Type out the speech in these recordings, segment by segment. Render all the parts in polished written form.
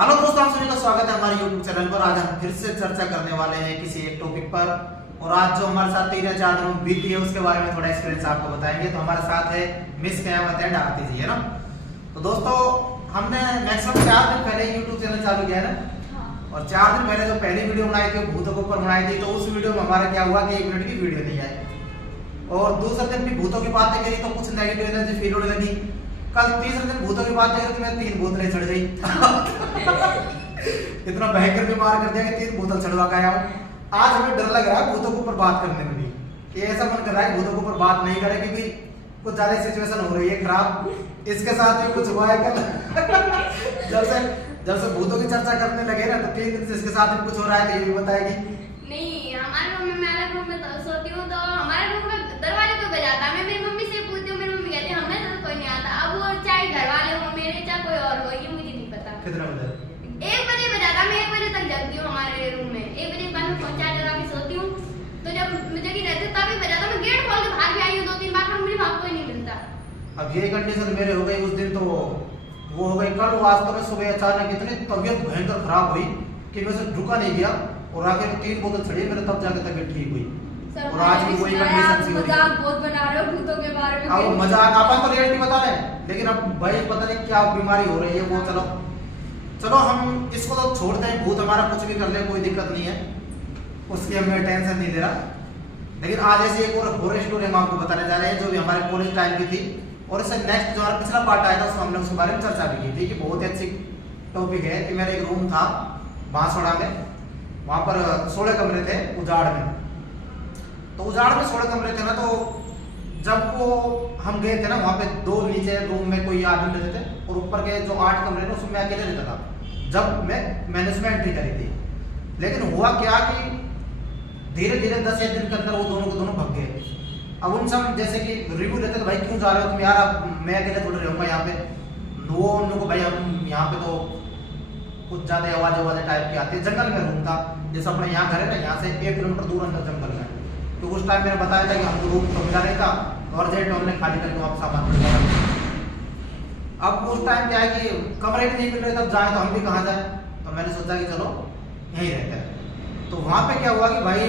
Hello दोस्तों, आप सभी का स्वागत है हमारे YouTube चैनल पर। आज हम फिर से चर्चा करने वाले हैं किसी एक टॉपिक पर, और आज जो हमारे साथ 3 या 4 दिन बीती है उसके बारे में थोड़ा एक्सपीरियंस आपको बताएंगे। तो हमारे साथ है मिस कयामत एंड आरती जी, है ना। तो दोस्तों, हमने मैक्सिमम 4 दिन पहले YouTube चैनल चालू किया है ना, और 4 दिन पहले जो पहली वीडियो बनाई थी भूतों के ऊपर बनाई थी, तो उस वीडियो में हमारा क्या हुआ कि 1 मिनट की वीडियो नहीं आई, और दूसरे दिन भी भूतों की बातें करी तो कुछ नेगेटिव एनर्जी फील होने लगी। कल तीसरे दिन भूतों की बात करी तो मैं 3 बोतलें चढ़ गई। इतना भयंकर बीमार कर दिया कि 3 बोतल चढ़वा के आया हूँ। आज हमें डर लग रहा है भूतों के ऊपर बात करने में भी, कि ऐसा मन कर रहा है भूतों के ऊपर बात नहीं करें, क्योंकि कुछ ज्यादा सिचुएशन हो रही है खराब। इसके साथ भी कुछ हुआ है कल। जब से भूतों की चर्चा करने लगे ना, तो 3 दिन से इसके साथ भी कुछ हो रहा है, तो ये भी बताएगी। नहीं, हमारे रूम में मैं अलग रूम में सोती हूँ, तो हमारे रूम में दरवाजे को बजाता है। मैं मेरी मम्मी से पूछती हूँ, मेरी मम्मी कहती है हमें तो कोई नहीं आता। अब वो चाहे घर वाले हो मेरे, चाहे कोई और हो, ये मुझे नहीं पता। कितना बजे? 1 बजे बजाता। मैं 1 बजे तक जगती हूँ हमारे रूम में। 1 बजे के बाद मैं फोन चार्ज लगा के सोती हूँ, तो जब मुझे की रहती तभी बजाता। मैं गेट खोल के बाहर भी आई हूँ 2-3 बार, पर मुझे वहाँ कोई नहीं मिलता। अब ये कंडीशन मेरे हो गई उस दिन, तो वो हो गई कल। वास्तव में सुबह अचानक इतनी तबीयत भयंकर खराब हुई कि मैं से रुका नहीं गया, और आखिर 3 बोतल चढ़ी मेरे, तब जाकर तबीयत ठीक हुई। और आज भी वही कंडीशन सी हो रही है। मजाक बहुत बना रहे हो भूतों के बारे में। अब मजाक अपन तो रियलिटी बता रहे हैं, लेकिन अब भाई पता नहीं क्या बीमारी हो रही है वो। चलो हम इसको तो छोड़ते हैं। भूत हमारा कुछ भी कर ले, कोई दिक्कत नहीं है, उसकी हमें टेंशन नहीं दे रहा। लेकिन आज ऐसी एक और हॉरर स्टोरी हम आपको बताने जा रहे हैं, जो भी हमारे कॉलेज टाइम की थी। और इससे नेक्स्ट जो हमारा पिछला पार्ट आया था, उसमें हमने उसके बारे में चर्चा भी की थी कि बहुत ही अच्छी टॉपिक है। कि मेरा एक रूम था बांसवाड़ा में, वहां पर 16 कमरे थे उजाड़ में। तो उजाड़ में 16 कमरे थे ना, तो जब वो हम गए थे ना, वहां पे 2 नीचे रूम में कोई आदमी रहते थे, और ऊपर के जो 8 कमरे थे उसमें मैं अकेले रहता था जब मैंने उसमें एंट्री करी थी। लेकिन हुआ क्या कि धीरे धीरे 10 दिन के अंदर वो दोनों भग गए। अब उन सब जैसे कि रिव्यू लेते थे, भाई क्यों जा रहे हो तुम यार, अब मैं अकेले थोड़ी रहूंगा यहाँ पे। वो उन लोगों को भाई हम यहाँ पे तो कुछ ज्यादा आवाज टाइप की आती है। जंगल में रूम था, जैसे अपने यहाँ घर है ना, यहाँ से 1 किलोमीटर दूर अंदर जंगल में। तो उस टाइम मैंने बताया था कि हमको रूम तो मिला नहीं था, और जेट हमने खाली करके वापस सामान मिल। अब उस टाइम क्या है कि कमरे भी नहीं मिल रहे, तब जाए तो हम भी कहाँ जाए। तो मैंने सोचा कि चलो यहीं रहते हैं। तो वहां पे क्या हुआ कि भाई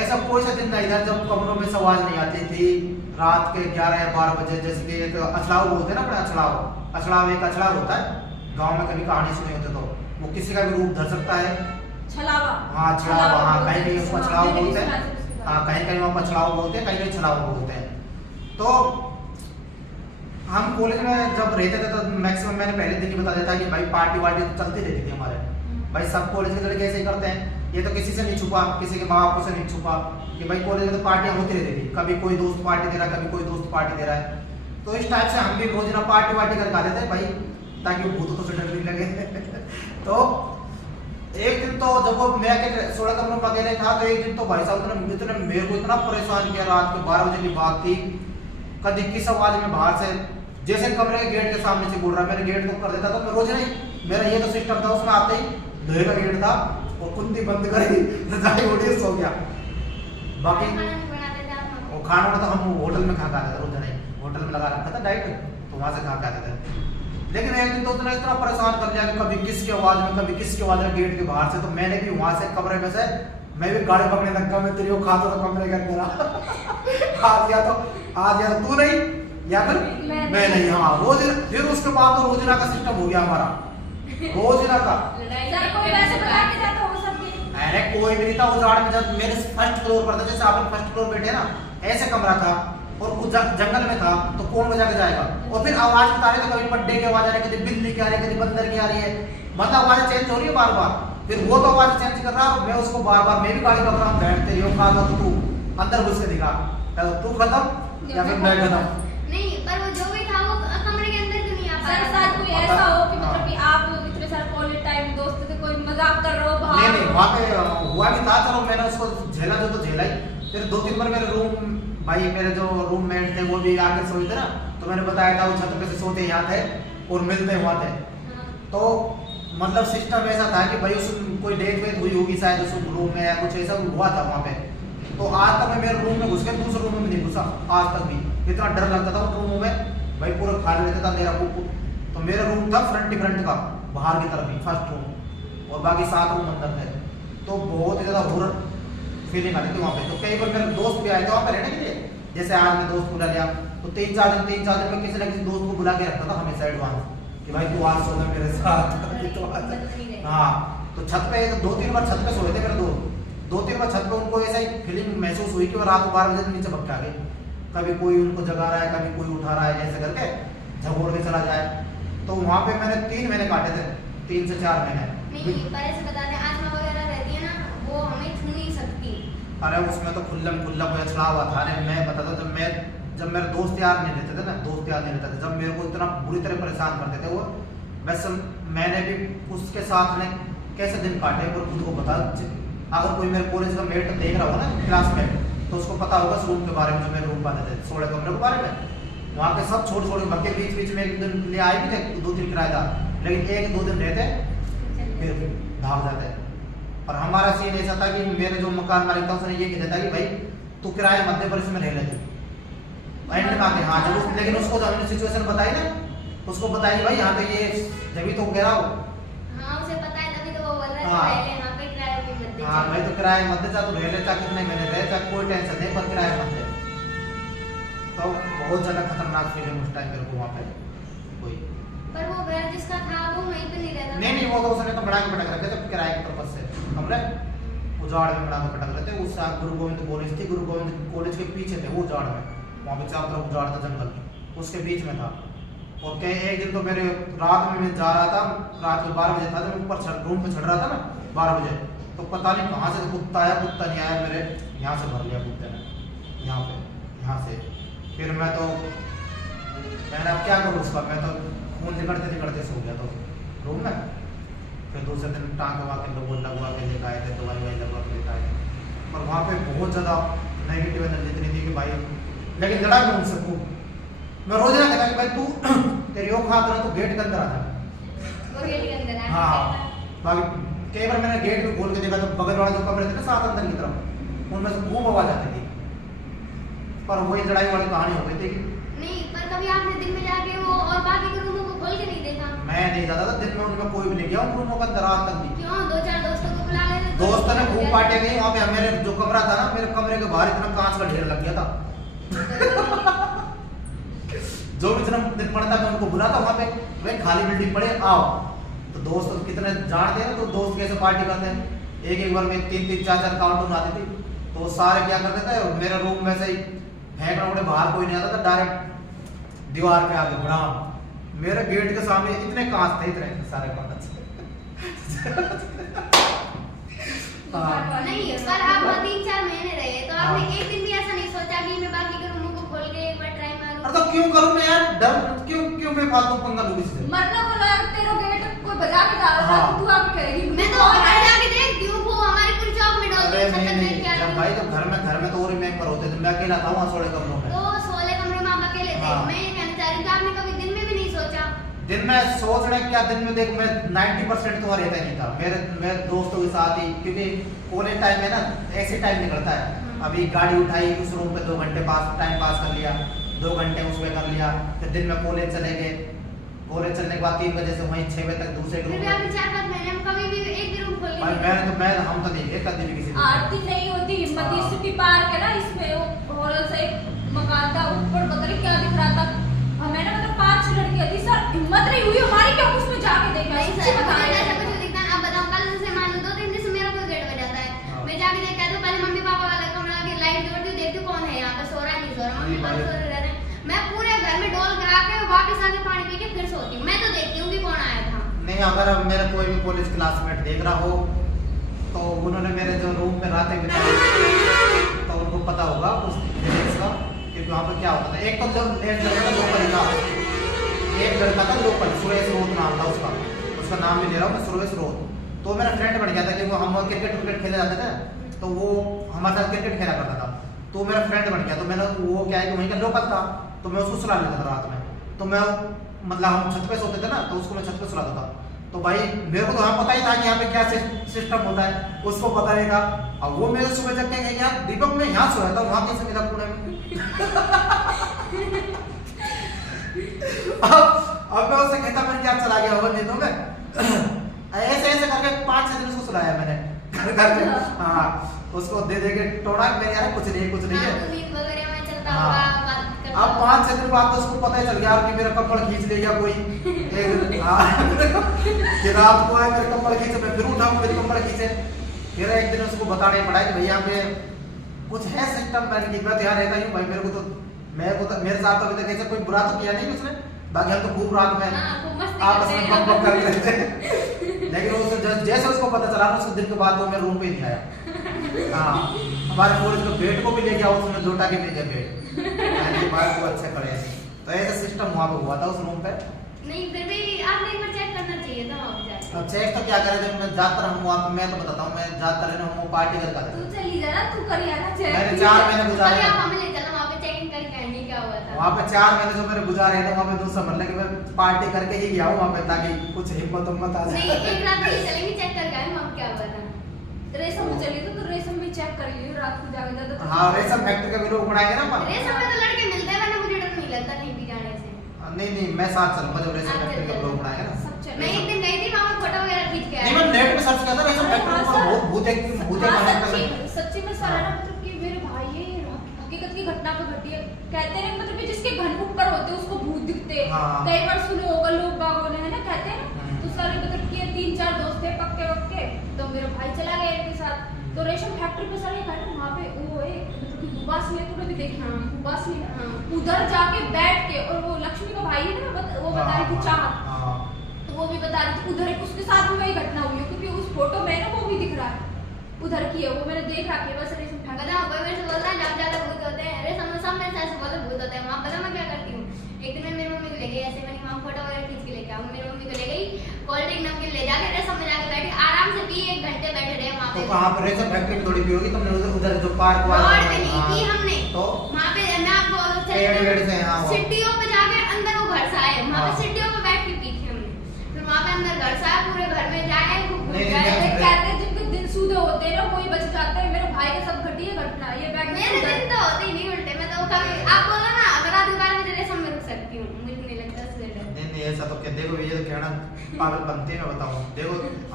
ऐसा कोई सा दिन नहीं था जब कमरों में से आवाज नहीं आती थी। रात के 11 या 12 बजे, जैसे कि एक अछड़ाव बोलते हैं ना, अपने अछड़ाव एक अछड़ाव होता है गांव में, कभी कहानी सुनी होते, तो वो किसी का भी रूप धर सकता है। छलावा। हाँ, छलावा। हाँ, कहीं कहीं उसको छलावा बोलते हैं। हाँ, कहीं कहीं वहाँ छलावा बोलते हैं, कहीं कहीं छलावा बोलते हैं। तो हम कॉलेज में जब रहते थे तो मैक्सिमम मैंने पहले दिन ही बता देता कि भाई पार्टी वार्टी तो चलती रहती थी हमारे। भाई सब कॉलेज के लड़के ऐसे ही करते हैं, ये तो किसी से नहीं छुपा, किसी के माँ बाप से नहीं छुपा कि भाई कॉलेज में तो पार्टियां होती रहती थी। कभी कोई दोस्त पार्टी दे रहा है, कभी कोई दोस्त पार्टी दे रहा है। तो इस टाइप से हम भी रोज ना पार्टी वार्टी करके आ देते भाई, ताकि वो भूतों से डर नहीं लगे। तो एक दिन तो जब वो मैं 16 कमरों में अकेले था, तो एक दिन तो भाई साहब इतने मेरे को इतना परेशान किया। रात के 12 बजे की बात थी, कभी किस आवाज में बाहर से, जैसे कमरे के गेट के सामने से बोल रहा है, मैंने गेट को कर देता। तो मैं रोज नहीं, मेरा ये तो सिस्टम था, उसमें आते ही लोहे का गेट था, और कुंडी बंद करी, रजाई ओढ़ी, सो गया। बाकी वो खाना तो हम होटल में खा के आते थे, रोज नहीं, होटल में लगा रखा था डाइट, तो वहां से खा के आते थे। लेकिन एक दिन तो उसने इतना परेशान कर लिया कि कभी किसकी आवाज में, कभी किसकी आवाज में गेट के बाहर से। तो मैंने भी वहां से कमरे में से मैं भी गाड़ी पकड़ने लगा। मैं तेरी खाता था कमरे के अंदर। आज या तो तू नहीं, या फिर मैं नहीं। हाँ, रोज। फिर उसके बाद तो रोजिना का सिस्टम हो गया हमारा, रोजिना का। अरे कोई भी नहीं था उजाड़ में। जब मेरे फर्स्ट फ्लोर पर था, जैसे आप फर्स्ट फ्लोर बैठे ना, ऐसे कमरा था, और कुछ जंगल में था, तो कौन बजा के जाएगा। और फिर आवाज बता रहे, तो कभी पड्डे की आवाज आ रही है, कभी बिल्ली की आ रही है, कभी बंदर की आ रही है, मतलब आवाज चेंज हो रही है बार बार। फिर वो तो आवाज चेंज कर रहा है, मैं उसको बार बार, मैं भी गाड़ी पकड़ रहा हूँ, बैठते रहो, खा लो, तो तू अंदर घुस के दिखा, तू खत्म या फिर मैं खत्म। नहीं, पर वो जो भी था वो कमरे के अंदर तो नहीं आ पाया। सर साथ कोई ऐसा हो कि मतलब कि आप इतने सारे कॉलेज टाइम दोस्त थे, कोई मजाक कर रहे हो बाहर? नहीं, वहाँ पे हुआ भी था। चलो मैंने उसको झेला, जो तो झेला ही। फिर 2-3 बार मेरे रूम, भाई मेरे जो रूममेट थे वो भी आके सोए थे ना, तो मैंने बताया था वो छत पे से सोते यहाँ थे और मिलते हुआ थे। तो मतलब सिस्टम ऐसा था कि भाई उस कोई डेट वेट हुई होगी शायद उस रूम में, या कुछ ऐसा हुआ था वहाँ पे। तो आज तक मैं मेरे रूम में घुस के दूसरे रूम में नहीं घुसा, आज तक भी। इतना डर लगता था उन रूमों में, भाई पूरा खाली रहता था, मेरा तो मेरा रूम था फ्रंट का, बाहर की तरफ ही फर्स्ट रूम, और बाकी 7 रूम अंदर थे। तो बहुत ही ज्यादा हॉरर फीलिंग आती थी वहाँ पे। तो कई बार मेरे दोस्त भी आए थे वहाँ पे रहने के लिए, जैसे आज मैं दोस्त बुला लिया तो 3-4 दिन में किसी न किसी दोस्त को बुला के रखता था हमेशा एडवांस कि भाई तू आज सोना मेरे साथ। तो हाँ, तो छत पे 2-3 बार छत पे सोए थे मेरे दोस्त। 2-3 बार छत पे उनको ऐसा ही फीलिंग महसूस हुई कि वो रात को 12 बजे नीचे भग के आ गए। कभी कोई उनको जगा रहा है, कभी कोई उठा रहा है, ऐसे करके झगोड़ के चला जाए। तो वहाँ पे मैंने 3 महीने काटे थे, 3 से 4 महीने। नहीं, पर ऐसे बता दें, आत्मा वगैरह रहती है ना, वो हमें छू नहीं सकती। अरे उसमें तो खुल्लम खुल्ला कोई अछड़ा हुआ था। अरे मैं बताता, जब मेरे दोस्त यार नहीं रहते थे ना, दोस्त यार नहीं रहते थे, जब मेरे को इतना बुरी तरह परेशान करते थे वो, वैसे मैंने भी उसके साथ में कैसे दिन काटे और खुद को बता। अगर कोई मेरे कॉलेज का मेट देख रहा होगा ना क्लासमेट, तो उसको पता होगा इस रूम के बारे में, जो मेरे रूम पाते थे 16 कमरे के बारे में। वहाँ के सब छोटे छोटे बच्चे बीच में एक दिन लिए आए भी थे 2-3 किराएदार, लेकिन 1-2 दिन रहते फिर भाग जाते। और हमारा सीन ऐसा था कि मेरे जो मकान मालिक था उसने ये कह देता कि भाई तू किराए मध्य प्रदेश में रह लेते एंड में आते। हाँ, जब लेकिन उसको जब हमने सिचुएशन बताई ना, उसको बताई भाई यहाँ पे ये जब तो कह रहा हो। हाँ, उसे पता है, तभी तो वो बोल रहा है हाँ। पहले यहाँ पे किराए पे मत दे। हाँ भाई, तो किराए मत दे, तू रह ले, चाहे कितने महीने रहे, चाहे कोई टेंशन नहीं, पर किराया मत दे। तो बहुत ज्यादा खतरनाक फीलिंग उस टाइम मेरे को वहाँ पे कोई। पर वो घर जिसका था वो वहीं पे नहीं रहता। नहीं, वो तो उसने तो बड़ा के पटक रखे थे किराए की तरफ से कमरे, उजाड़ में बड़ा के पटक रहे थे। उस गुरु गोविंद कॉलेज थी, गुरु गोविंद कॉलेज के पीछे थे वो उजाड़ में, वहाँ पे चारों तरफ उजाड़ था, जंगल उसके बीच में था। और कहीं एक दिन तो मेरे रात में मैं जा रहा था, रात के 12 बजे था, जब ऊपर रूम पे चढ़ रहा था ना 12 बजे, तो पता नहीं कहाँ से कुत्ता आया, कुत्ता नहीं आया, मेरे यहाँ से भर लिया कुत्ते ने, यहाँ से। फिर मैं तो मैंने अब क्या करूँ उसका, मैं तो खून निकलते सो गया तो रूम में। फिर दूसरे दिन टाँग लगवा के लेकर आए थे, दवाई लगवा के लेकर आए थे। और वहाँ पे बहुत ज़्यादा नेगेटिव एनर्जी इतनी थी कि भाई, लेकिन लड़ा मैं उनसे खूब। मैं रोज ना कहता कि भाई तू तेरी योग हाथ रहा तो गेट के अंदर आ जा। वो गेट के अंदर आ। हाँ, बाकी कई बार मैंने गेट भी खोल के देखा तो बगल वाला जो कमरे थे ना 7 अंदर की तरफ, उनमें से खूब आवाज आती थी। पर वही लड़ाई वाली कहानी हो गई थी। नहीं, पर कभी आपने दिन में जाके वो और बाकी के रूमों को खोल के नहीं देखा? मैं नहीं जाता था दिन में, उनमें कोई भी नहीं गया उन रूमों के अंदर आज तक भी। क्यों? 2-4 दोस्तों को बुला लेते। दोस्त ने खूब पार्टी गई वहाँ पे। मेरे जो कमरा था ना, मेरे कमरे के बाहर इतना कांच का ढेर लग गया था। जो भी दिन पड़ता मैं उनको बुलाता वहाँ पे, भाई खाली बिल्डिंग पड़े आओ। तो दोस्त कितने जानते हैं, तो दोस्त कैसे पार्टी करते हैं। एक बार में 3-3, 4-4 कार्टून आती थी, तो सारे क्या करते थे, मेरे रूम में से ही फेंकना उड़े, बाहर कोई नहीं आता था, डायरेक्ट दीवार पे आके बुढ़ा। मेरे गेट के सामने इतने कांच थे, इतने सारे कांच। नहीं, पर आप 3-4 महीने रहे तो आपने एक दिन भी ऐसा नहीं सोचा कि मैं बाकी के रूमों को खोल के एक बार ट्राई मारूं? अरे तो क्यों करूं मैं यार, डर क्यों मैं फालतू पंगा लूं किसी से। मतलब बोला तेरा गेट कोई बजा के डाल रहा है, तू आके कहेगी मैं तो बाहर जाके देखती हूँ, वो हमारे पूरी चौक में डॉग अरे छत नहीं, पे क्या। जब भाई तो घर में तो और मैं पर होते थे, मैं अकेला था वहाँ 16 कमरों में। तो 16 कमरे में आप अकेले थे। हाँ। मैं ये कहना चाह रही हूँ, आपने कभी दिन में भी नहीं सोचा? दिन में सोचने क्या, दिन में देख मैं 90% तो रहता ही नहीं था मेरे दोस्तों के साथ ही, क्योंकि कॉलेज टाइम में ना ऐसे टाइम निकलता है। अभी गाड़ी उठाई, उस रूम पे 2 घंटे टाइम पास कर लिया, 2 घंटे उसमें कर लिया, फिर दिन में कॉलेज चले गए। कॉलेज चलने के बाद 3 बजे से वहीं 6 बजे तक दूसरे फिर रूम भी में। आपने 4-5 महीने में कभी भी एक भी रूम खोल भाई नहीं मैं हम तो नहीं गए कभी भी किसी आरती नहीं होती। हिम्मती हाँ। सिटी पार्क है ना, इसमें वो हॉल से मकान था, ऊपर पता नहीं क्या दिख रहा था। हमें ना मतलब 5 लड़कियां थी सर, हिम्मत नहीं हुई हमारी कि हम उसमें जाके देखें। नहीं सच्ची सर, बता मुझे रही ऐसा हूँ। कुछ दिखता है। आप बताओ, कल से मान लो 2 दिन से मेरा कोई गेट बजाता है, हाँ। मैं जाके देख कहती हूँ पहले मम्मी पापा वाला कमरा की लाइट जोड़ती हूँ, देखती हूँ कौन है यहाँ पे, सो रहा है नहीं सो रहा। मम्मी पापा सो रहे हैं, मैं पूरे घर में डोल करा के वापस आके पानी पी के फिर सोती हूँ। मैं तो देखती हूँ कि कौन आया था। नहीं, अगर अब मेरा कोई भी कॉलेज क्लासमेट देख रहा हो तो उन्होंने मेरे जो रूम में रातें बिताई तो उनको पता होगा उस लिरिक्स का, क्योंकि वहाँ पे क्या होता था। एक तो जब एक लड़का था लोकल था, एक लड़का था लोकल, सुरेश रोत नाम था उसका नाम भी ले रहा हूँ मैं, सुरेश रोत। तो मेरा फ्रेंड बन गया था कि वो हम क्रिकेट खेले जाते थे, तो वो हमारे साथ क्रिकेट खेला करता था, तो मेरा फ्रेंड बन गया। तो मैंने वो क्या है कि वहीं का लोकल था, तो मैं उसको सुला लेता था रात में। तो मैं मतलब हम छत पे सोते थे ना, तो उसको मैं छत पे सुलाता था। तो भाई मेरे को तो हाँ पता ही था कि यहाँ पे क्या सिस्टम होता है, उसको पता नहीं था। अब वो मेरे सुबह जग के यार दीपक में यहाँ सोया था, वहाँ कैसे मिला पुणे में। अब मैं उससे कहता मैंने क्या चला गया होगा नींदों में ऐसे ऐसे करके 5-6 दिन उसको सुलाया मैंने घर घर में। हाँ उसको दे दे के टोड़ा मेरे यार कुछ नहीं है। हाँ, तो नींद वगैरह में चलता हाँ। होगा, बात करता अब 5-6 दिन बाद तो उसको पता ही चल गया कि मेरा कम्बल खींच ले गया कोई कि रात को है मेरे कम्बल खींचे, मैं फिर उठाऊं मेरे कम्बल खींचे। फिर एक दिन उसको बताना पड़ा कि भैया पे कुछ है सिस्टम मैंने की मैं तो यहाँ रहता ही हूँ भाई, मेरे को तो मेरे साथ तो अभी तक ऐसा कोई बुरा तो किया नहीं उसने, बाकी हम तो खूब रात में हाँ, खूब मस्ती आपस करते में हैं। बक कर रहे थे। लेकिन उसे जैसे उसको पता चला ना उसके दिन के बाद वो मेरे रूम पे ही नहीं आया। हाँ हमारे कॉलेज के बेड को भी ले गया उसने, लौटा के ले गया बेड बात को अच्छा करे। तो ऐसा सिस्टम वहाँ पे हुआ था उस रूम पे। नहीं फिर भी आपने एक बार चेक करना चाहिए था वहाँ पे जाके। अब चेक तो क्या करे जब मैं ज्यादातर हम वहाँ पे, मैं तो बताता हूँ मैं ज्यादातर है ना वो पार्टी करता तू था। चली जा ना, तू कर यार चेक। मैंने 4 महीने गुजारे अरे आप हमें ले चलो वहाँ पे चेकिंग करके आएंगे क्या हुआ था। वहाँ पे 4 महीने जो मेरे गुजारे हैं वहाँ पे दोस्त समझ ले कि मैं पार्टी करके ही गया हूँ वहाँ पे ताकि कुछ हिम्मत उम्मत आ नहीं जाए। एक रात नहीं चलेंगे, चेक करके आए वहाँ पे क्या हुआ था। रेशम में चली तो रेशम में चेक कर लियो रात को जाके ज्यादा। हाँ रेशम फैक्ट्री का वीडियो बनाएंगे ना अपन। रेशम में तो लड़के मिलते हैं, वरना मुझे डर नहीं लगता कहीं भी जाने से। नहीं मैं साथ चलूंगा जब रेशम फैक्ट्री का वीडियो बनाएंगे ना। सब चल। मैं एक दिन गई थी वहाँ पे फोटो वगैरह खींच के नहीं आई। मैं नेट पे सर्च किया था रेशम फैक्ट्री हाँ, में सर। बहुत भूत हाँ, सच्ची में सर है ना, मतलब कि मेरे भाई ये हकीकत की घटना पे घटी है। कहते हैं मतलब कि जिसके घन ऊपर होते हैं उसको भूत दिखते हैं। हाँ। कई बार सुने होगा लोग बागों ने, है ना, कहते हैं। तो सारे मतलब कि ये 3-4 दोस्त थे पक्के वक्के, तो मेरा भाई चला गया इनके साथ। तो रेशम फैक्ट्री पे सारे घटना वहाँ पे वो है मतलब कि गुबास में तो कभी देखा ना, गुबास में हाँ। उधर जाके बैठ के, और वो लक्ष्मी का भाई है ना, वो बता रही थी चाहत, तो वो भी बता रही थी उधर उसके साथ भी वही घटना हुई है, क्योंकि उस फोटो में ना वो भी दिख रहा है उधर की है, वो मैंने देख रखी है। बस रेशम पता फैक्ट्री है कोई मेरे से बोलता है जब ज्यादा भूत होते हैं, अरे सब मेरे से ऐसे बोलते भूत होते हैं। वहाँ पता मैं क्या करती हूँ, एक दिन मैं मेरी मम्मी को ले गई, ऐसे मैंने वहाँ फोटो वगैरह खींच के लेके आऊँ, मेरी मम्मी को ले गई, कोल्ड ड्रिंक नमकीन ले जाके रेशम में जाके बैठी, आराम से पी, 1 घंटे बैठे रहे वहाँ तो पे। कहाँ पर रेशम फैक्ट्री में थोड़ी पी होगी तुमने, उधर जो पार्क वाला रोड पे नहीं पी हमने, तो वहाँ पे मैं आपको पेड़ से हाँ वो। सिट्टियों पे जाके अंदर वो घर सा है, वहाँ पे हाँ। सिट्टियों पे बैठ के पी थी हमने। फिर वहाँ पे अंदर घर सा है, पूरे घर में जाए खूब घूम नहीं, जाए। नहीं, कहते हैं जिनके दिन सूधे होते हैं ना वही बच जाते हैं। मेरे भाई के सब घटी है घटना, ये बैठ मेरे दिन तो होते ही नहीं उल्टे, मैं तो कभी आप बोलो ना अगर आधी बार मुझे रेशम में रुक सकती हूँ, मुझे नहीं लगता इसलिए डर। नहीं ऐसा तो क्या, देखो ये तो कहना पागल बनते हैं। मैं बताऊं देखो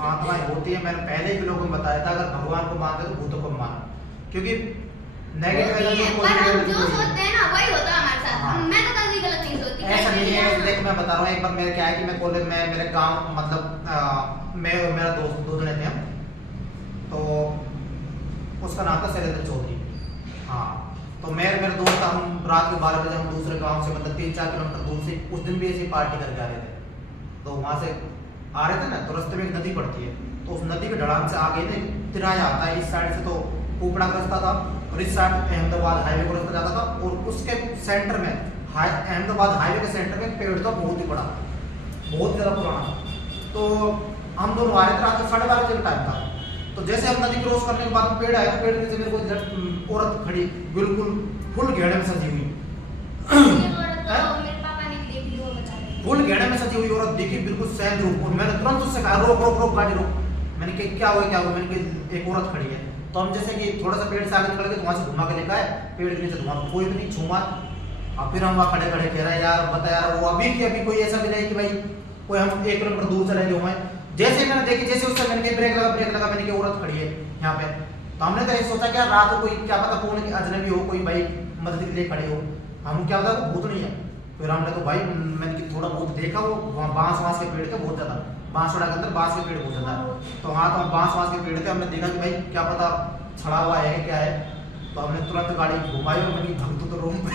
आत्माएं होती है, मैंने पहले भी लोगों को बताया था अगर भगवान को मानते तो भूतों को मानो, क्योंकि नेगेटिव होती है, पर हम जो सोचते हैं ना वही होता है हमारे साथ। हाँ। मैं तो कभी गलत नहीं सोचती। ऐसा नहीं है। हाँ। देख मैं बता रहा हूँ, एक बार मेरे क्या है कि मैं कॉलेज में मेरे गांव मतलब मैं और मेरा दोस्त 2 जने थे हम, तो उसका नाम था शैलेंद्र चौधरी। हाँ तो मेरे दोस्त हम रात के 12 बजे हम दूसरे गांव से मतलब 3-4 किलोमीटर दूर से उस दिन भी ऐसी पार्टी करके आ रहे थे। तो वहां से आ रहे थे ना, तो रास्ते में एक नदी पड़ती है, तो उस नदी के ढलान से आगे ना तिराया आता है, इस साइड से तो कुपड़ा का रास्ता था और इस साइड अहमदाबाद हाईवे को रास्ता जाता था, और उसके सेंटर में अहमदाबाद हाईवे के सेंटर में पेड़ था बहुत ही बड़ा, बहुत ज्यादा पुराना। तो हम दोनों आ रहे थे, रात के 12:30 बजे का टाइम था। तो जैसे हम नदी क्रॉस करने के बाद पेड़ आया, पेड़ के नीचे मेरे को औरत खड़ी बिल्कुल फुल घेड़े में सजी हुई, ये औरत तो मेरे पापा ने भी देखी, वो बता रहे थे। फुल घेड़े में सजी हुई औरत दिखी, बिल्कुल सैन रूप। और मैंने तुरंत उससे कहा रोक रोक रोक गाड़ी रोक। मैंने कहा क्या हुआ, मैंने कहा एक औरत खड़ी है। तो हम जैसे कि थोड़ा सा पेड़ से आगे निकल गए, वहां से घुमा के लेकर आए, पेड़ के नीचे धुआं, कोई भी नहीं छूमा। और फिर हम वहाँ खड़े खड़े कह रहे हैं यार बता यार, वो अभी की अभी कोई ऐसा भी नहीं कि भाई कोई हम 1 किलोमीटर दूर चले गए हुए। जैसे मैंने देखी, जैसे उससे मैंने ब्रेक लगा, मैंने कहा औरत खड़ी है यहाँ पे। तो हमने तो ये सोचा कि यार रात को कोई क्या पता कौन अजनबी हो, कोई भाई मदद के लिए खड़े हो, हम क्या पता भूत नहीं है। फिर हमने तो भाई मैंने थोड़ा बहुत देखा, वो वहाँ बांस के पेड़ थे बहुत ज्यादा, बांसवाड़ा के अंदर बांस के पेड़ बहुत ज्यादा। तो हाँ तो बांस के पेड़ थे, हमने देखा कि भाई क्या पता छड़ा हुआ है क्या है। तो हमने तुरंत गाड़ी घुमाई और मैंने भक्त तो रूम पे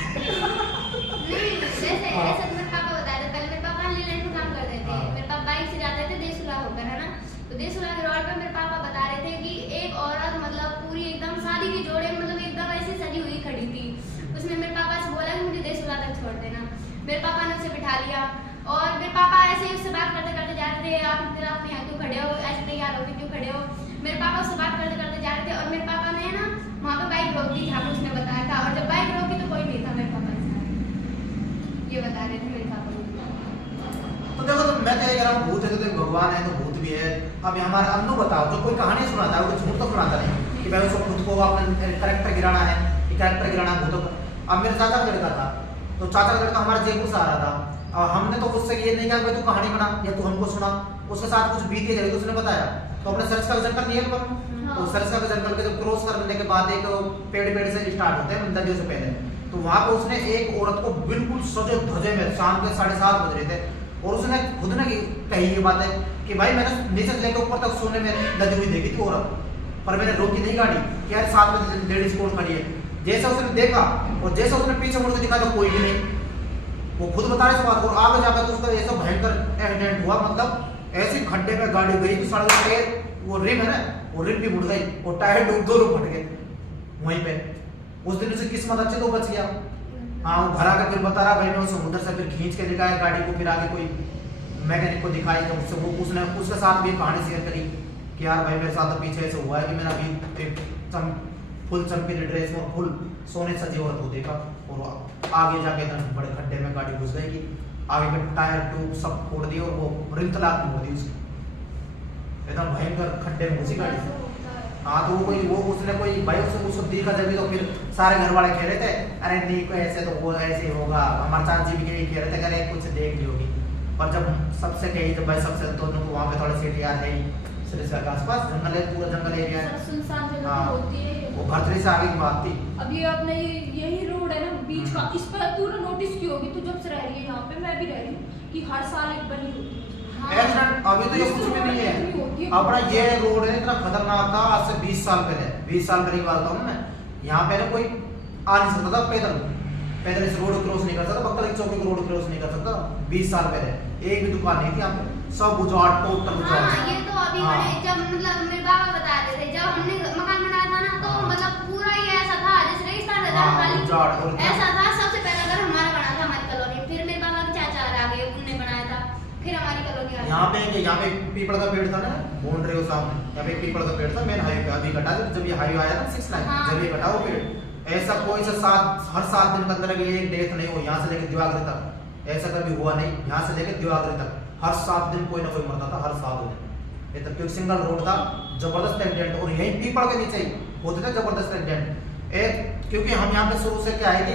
नहीं जैसे ऐसा तो मेरे पापा बताए थे, पहले मेरे पापा लीलैंड में काम करते थे। हाँ। मेरे पापा बाइक से जाते थे देसुला होकर, है ना। तो देसुला के रोड पे मेरे पापा बता रहे थे कि एक औरत मतलब पूरी एकदम शादी के जोड़े मतलब एकदम ऐसे सजी हुई खड़ी थी। उसने मेरे पापा से बोला कि मुझे देसुला तक छोड़ देना। मेरे पापा ने उसे बिठा लिया और मेरे पापा ऐसे ही उससे बात करते करते जा रहे थे, आप यहाँ क्यों खड़े हो, ऐसे तैयार होकर क्यों खड़े हो। मेरे पापा उससे बात करते करते जा रहे थे और मेरे पापा ने ना वहाँ पे बाइक रोक दी जहाँ पे उसने बताया था, और जब बाइक रोकी तो कोई नहीं था मेरे पापा के साथ। ये बता रहे थे मेरे पापा। तो देखो तो मैं कह रहा हूँ भूत है तो भगवान है तो भूत भी है। अब हमारा अनु बताओ, जो कोई कहानी सुनाता है वो झूठ तो सुनाता नहीं कि भाई उसको खुद को अपना कैरेक्टर गिराना है, कैरेक्टर गिराना भूतों का। अब मेरे चाचा का लड़का था, तो चाचा का लड़का हमारे जयपुर से आ रहा था, हमने तो उससे ये नहीं कहा भाई तू कहानी बना या तू हमको सुना, उसके साथ कुछ बीती रही तो उसने बताया, तो अपने सर्च का विजन कर लिया तो सर्च का विजन करके जब क्रॉस करने के बाद एक पेड़ से स्टार्ट होते हैं नदियों से पहले, तो वहां पे उसने एक औरत को बिल्कुल सजे धजे में शाम के 7:30 बज रहे थे, और उसने खुद ने कही ये बात है कि भाई मैंने नीचे से लेकर ऊपर तक सोने में लगी हुई देखी थी औरत, पर मैंने रोकी नहीं गाड़ी कि यार साथ में लेडीज कोर्ट खड़ी है। जैसे उसने देखा और जैसे उसने पीछे मुड़ के दिखा तो कोई भी नहीं, वो खुद बता रहे इस बात को। आगे जाकर तो उसका ऐसा भयंकर एक्सीडेंट हुआ, मतलब ऐसे खड्डे में गाड़ी गई कि सड़क पे वो रिम है ना, वो रिम भी मुड़ गई और टायर दोनों फट गए वहीं पे। उस दिन उसकी किस्मत अच्छी तो बच गया। हाँ, वो घर आकर फिर बता रहा भाई मैं उसे उधर से फिर खींच के दिखाया गाड़ी को, फिर आगे कोई मैकेनिक को दिखाई, तो उससे वो उसने उसके साथ भी कहानी शेयर करी कि यार भाई मेरे साथ तो पीछे ऐसे हुआ है कि मैंने अभी एक फुल चमकीली ड्रेस में फुल सोने सजी औरत को देखा, और आगे जाके एकदम बड़े खड्डे में गाड़ी घुस गई कि आगे के टायर ट्यूब सब फोड़ दिए और वो रिम तलाक मोड़ दी उसकी, एकदम भयंकर खड्डे में घुसी गाड़ी। हाँ, तो वो कोई वो उसने कोई भाई उसको देखा जब तो फिर सारे घर वाले कह रहे थे अरे नहीं को ऐसे तो वो ऐसे होगा, हमारे चाचा जी भी कह रहे थे अरे कुछ देख ली होगी, पर जब सबसे कही तो भाई सबसे दोनों को वहाँ पे थोड़े से यार है के आसपास जंगल है, पूरा जंगल एरिया है, सुनसान जगह होती है। वो भरतरी से आगे की बात थी। अब ये अपने यही रोड है ना बीच का, इस पर तूने नोटिस की होगी, तू जब से रह रही है यहाँ पे, मैं भी रह रही हूँ कि हर साल एक बनी होती है एक्सीडेंट। अभी तो ये कुछ भी नहीं है अपना, ये रोड है इतना खतरनाक था आज से 20 साल पहले, 20 साल करीब आता हूँ मैं, यहाँ पहले कोई आ नहीं सकता था पैदल इस रोड क्रॉस नहीं कर सकता, बक्कल की चौकी रोड क्रॉस नहीं कर सकता 20 साल पहले, एक भी दुकान नहीं थी यहाँ पे, सब उजाड़ टोटल उजाड़। हाँ, ये तो अभी जब मतलब मेरे बाबा बता रहे थे जब हमने मकान बनाया था ना, तो मतलब पूरा ही ऐसा था जैसे रेगिस्तान रहता है खाली ऐसा था। सबसे पहला घर हमारा बना था हमारी कॉलोनी, फिर मेरे बाबा के चाचा आ गए उनने बनाया था, फिर हमारी कॉलोनी आ गई। यहाँ पे पीपल का पेड़ था ना बाउंड्री के सामने, यहाँ पे पीपल का पेड़ था मेन हाईवे पे, अभी कटा जब ये हाईवे आया था 6 लाइन जब ये कटा वो पेड़, ऐसा कोई सा हर 7 दिन के अंदर एक डेथ नहीं हो, यहाँ से लेकर दिवागरे तक ऐसा कभी हुआ नहीं, यहाँ से लेकर दिवागरे तक हर 7 दिन कोई ना कोई मरता था, हर 7 दिन। ये तक क्योंकि सिंगल रोड था, जबरदस्त एक्सीडेंट, और यही पीपल के नीचे ही होते थे जबरदस्त एक्सीडेंट। एक क्योंकि हम यहाँ पे शुरू से क्या है कि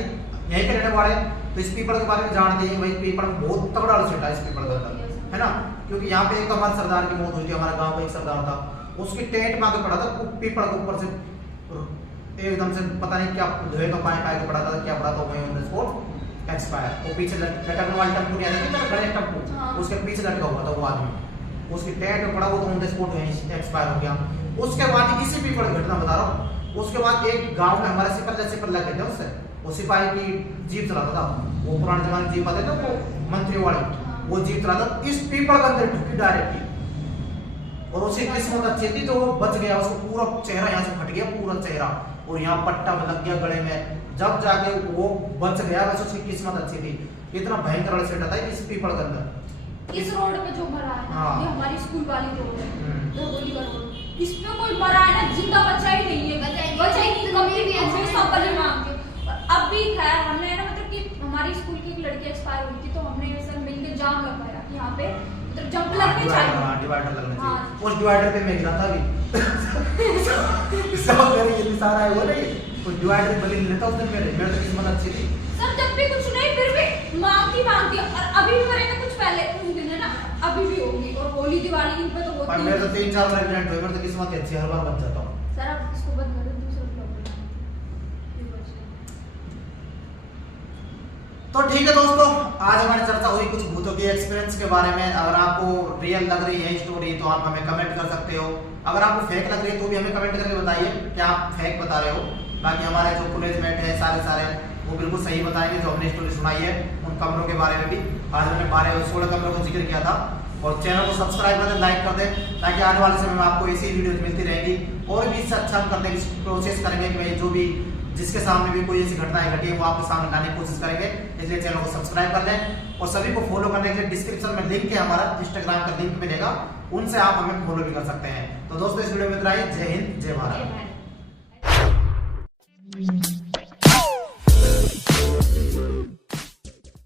यहीं पे रहने वाले, तो इस पीपल के बारे में जानते हैं भाई, पीपल बहुत तगड़ा एक्सीडेंट है इस पीपल का अंदर, है ना, क्योंकि यहाँ पे एक हमारे सरदार की मौत हुई थी, हमारे गाँव का एक सरदार था, उसकी टेंट में आके पड़ा था पीपल के ऊपर से एकदम से पता नहीं क्या धुएं का पानी पाए के पड़ा था, क्या पड़ा था, वहीं ऑन द स्पॉट एक्सपायर। वो पीछे लटकने वाली टम्पू नहीं आता था, बड़े टम्पू, उसके पीछे लटका हुआ था वो आदमी, उसकी टैंक में पड़ा, वो तो ऑन द स्पॉट एक्सपायर हो गया। उसके बाद इसी पीपल की घटना बता रहा हूँ, उसके बाद एक गांव में हमारे सिपरला कहते हैं उससे, वो सिपाही की जीप चलाता था, वो पुराने जमाने जीप आते थे वो मंत्री वाली, वो जीप चलाता, इस पीपल के अंदर ढुकी डायरेक्टली, और उसकी किस्मत अच्छी थी तो वो बच गया, उसको पूरा चेहरा यहाँ से फट गया, पूरा चेहरा, और यहाँ पट्टा लग गया गले में, जब जाके वो बच गया, वैसे उसकी किस्मत अच्छी थी। इतना भयंकर एक्सीडेंट था इस पीपल के अंदर। इस रोड पे जो मरा है हाँ। ये हमारी स्कूल वाली रोड है, धोबोली का रोड, इस पे कोई मरा है ना, जिंदा बचा ही नहीं है, बचा ही नहीं, कभी भी ऐसे सब बने मांग के। अब भी खैर हमने ना मतलब कि हमारी स्कूल की एक लड़की एक्सपायर हुई थी, तो हमने ऐसा मिलके जाम लगवाया कि यहाँ पे मतलब जंप लगने चाहिए, डिवाइडर लगना चाहिए, उस डिवाइडर पे मैं गिरा था अभी सब मेरे ये सारा है वो नहीं, उस डिवाइडर पे ले लेता उस दिन मेरे तो किस्मत अच्छी थी सर, जब भी कुछ नहीं फिर भी मांगती, और अभी भी मरेगा कुछ पहले उस दिन है ना, अभी भी होगी, और होली दिवाली इन पे तो होती है। मेरे तो 3-4 एक्सीडेंट हुए, मेरे तो किस्मत अच्छी है, हर बार बच जाता हूँ। सर आप इसको बंद कर दो, दूसरा ब्लॉग तो ठीक है दोस्तों, आज हमारी चर्चा हुई कुछ भूतों के एक्सपीरियंस के बारे में। अगर आपको रियल लग रही है स्टोरी तो आप हमें कमेंट कर सकते हो, अगर आपको फेक लग रही है तो भी हमें कमेंट करके बताइए क्या आप फेक बता रहे हो। बाकी हमारे जो कॉलेज मेट है सारे वो बिल्कुल सही बताएंगे जो हमने स्टोरी सुनाई है उन कमरों के बारे में भी। आज हमने 12-16 कमरों को जिक्र किया था, और चैनल को सब्सक्राइब कर दें, लाइक कर दें, ताकि आने वाले समय में आपको ऐसी वीडियोज मिलती रहेंगी, और भी इससे अच्छा हम करने की कोशिश करेंगे कि भाई जो भी जिसके सामने भी कोई ऐसी घटनाएं घटी है वो आपके सामने लाने की कोशिश करेंगे। इसलिए चैनल को सब्सक्राइब कर लें, और सभी को फॉलो करने के लिए डिस्क्रिप्शन में लिंक है, हमारा इंस्टाग्राम का लिंक मिलेगा, उनसे आप हमें फॉलो भी कर सकते हैं। तो दोस्तों इस वीडियो में इतना ही। जय हिंद, जय भारत।